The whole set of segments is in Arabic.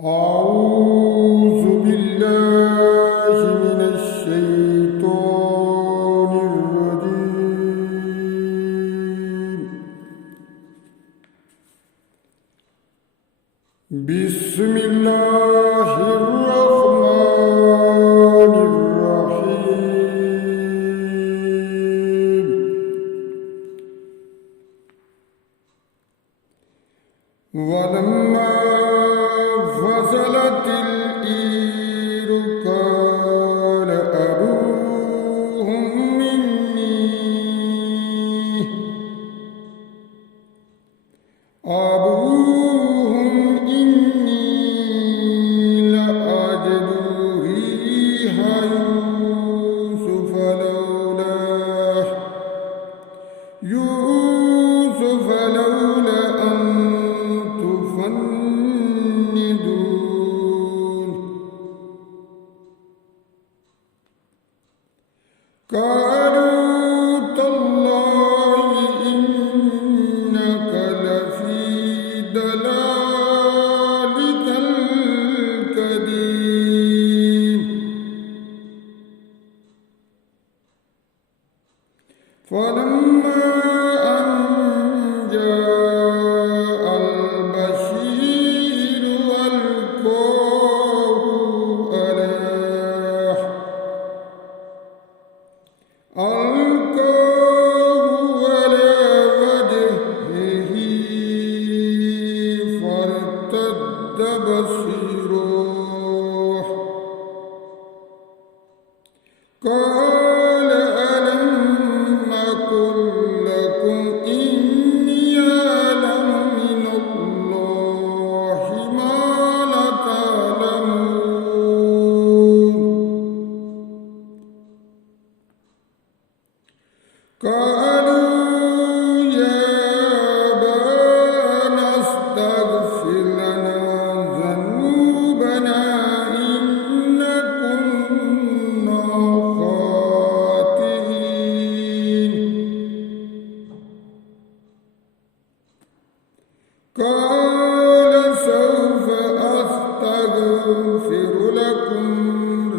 أعوذ بالله من الشيطان الرجيم. بسم الله الرحمن الرحيم. ولما فصلت العير قال أبوهم إني لأجد ريح يوسف لولا أن تفندون. قالوا تالله إنك لفي ضلالك القديم. فلما أن جاء البشير ألقاه على وجهه فارتد بصيره. قال ألم أقل لكم إني أعلم من الله ما لا تعلمون. قالوا يا أبانا استغفر لنا ذنوبنا إنا كنا خاطئين. قال سوف أستغفر لكم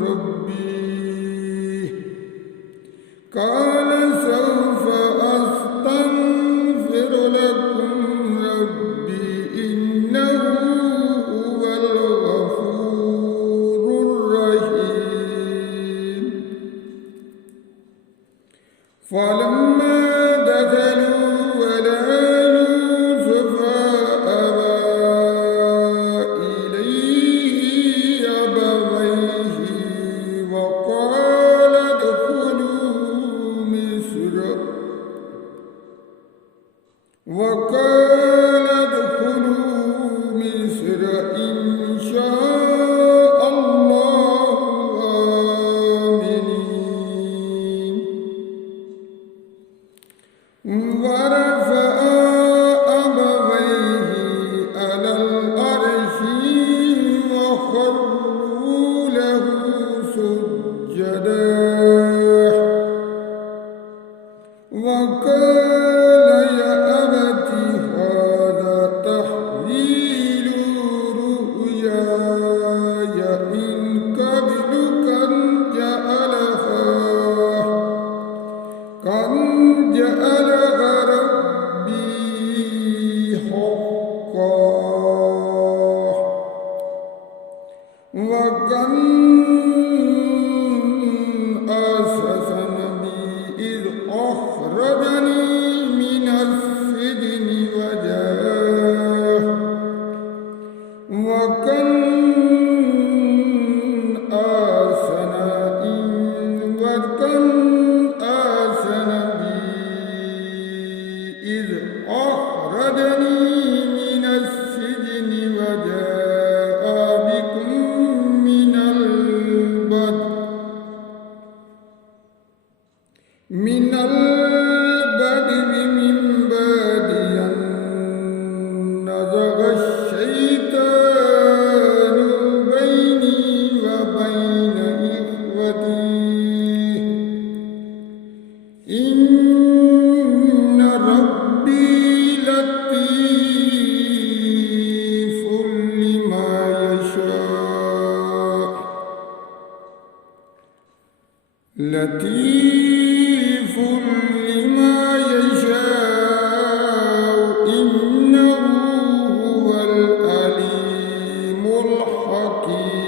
ربي. قال سوف أستغفر لكم ربي إنه هو الغفور الرحيم. فلما دخلوا على يوسف آوى إليه أبويه وقال ادخلوا مصر إن شاء الله آمنين. ورفع أبويه على العرش وخروا له سجدا وقال يا أبت هذا تحويل رؤياي من قبل قد جعلها ربي حقا وقد أسسني بي إذ أخرجني من السجن وكان آسن بي إذ أخرجني من السجن وجاء بكم من لطيف لما يشاء إنه هو العليم الحكيم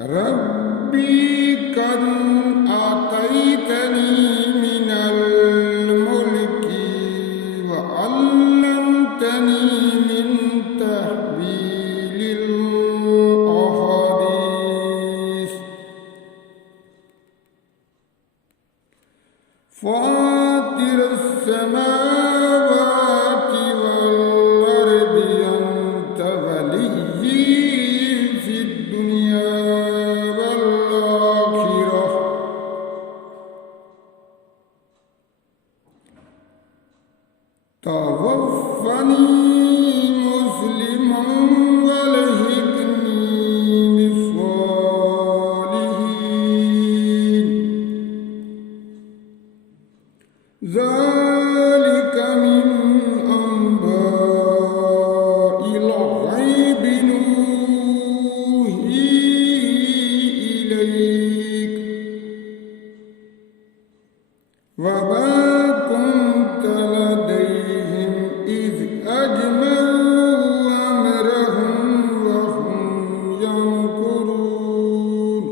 ربي قد آتيتني من الملك وعلمتني من تأويل الأحاديث فاطر السماوات والأرض أنت وليي في الدنيا والآخرة توفني مسلما والحقني بالصالحين ذلك من أنباء الغيب نوحيه إليك وما كنت لديهم إذ أجمعوا أمرهم وهم يمكرون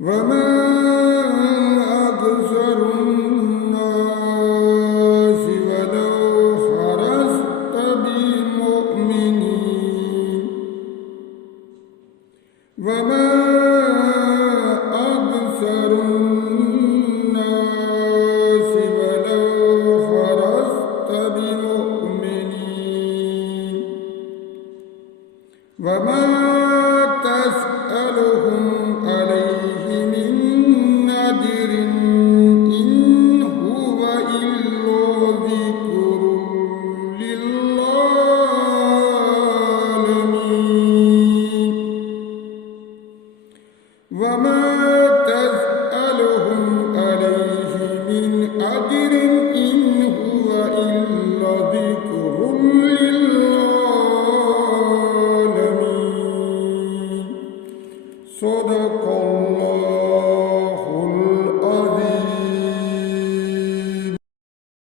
وما أكثر الناس ولو حرصت بمؤمنين وما أكثر الناس ولو حرصت بمؤمنين وما تسألهم عليه من أجر إن هو إلا ذكر للعالمين وما